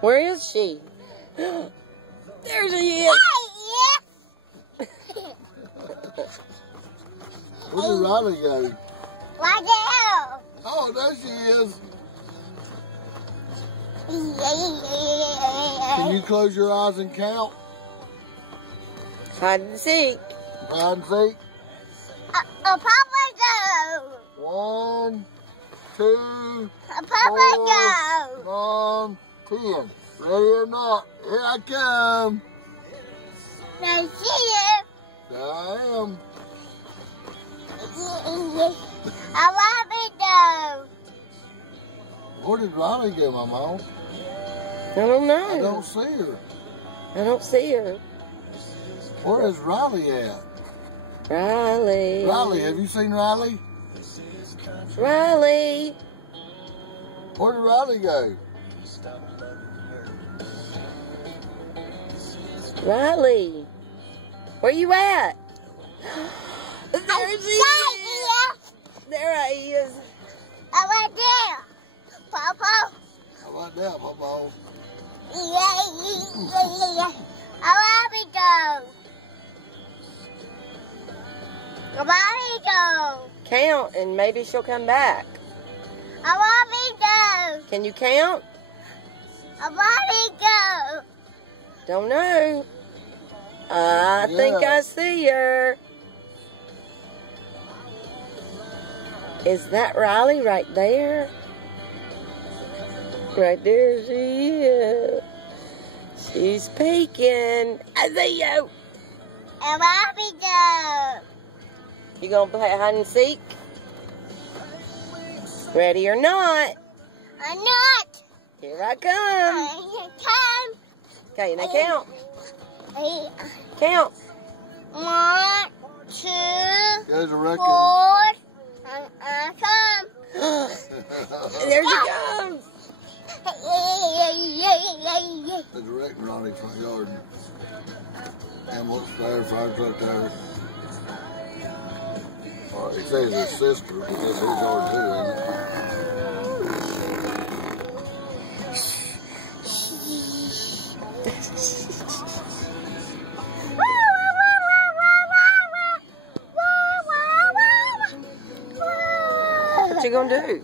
Where is she? There she is. Where did Riley go? Right there. Oh, there she is. Can you close your eyes and count? Hide and seek. Hide and seek. Papa go. 1, 2, Papa 4, 9, 10. Ready or not? Here I come. go. Now see There I am. I love it though. Where did Riley go, my mom? I don't know. I don't see her. I don't see her. Where is Riley at? Riley. Riley, have you seen Riley? Riley. Where did Riley go? Riley. Where you at? There she is. There he is. Right there. Papa. How about that, Papa? I love it though. I love it though. Count and maybe she'll come back. I love it though. Can you count? I love it though. Don't know. I think I see her. Is that Riley right there? Right there she is. She's peeking. I see you. I love it though. You gonna play hide and seek? Ready or not? I'm not. Here I come. Come. Okay, now count. Count. 1, 2, There's a record. 4. Come. There she comes. There's a wreck around the front yard. Ambulance there, fire truck there. It says his sister, but that's his yard too, isn't it? What you gonna do?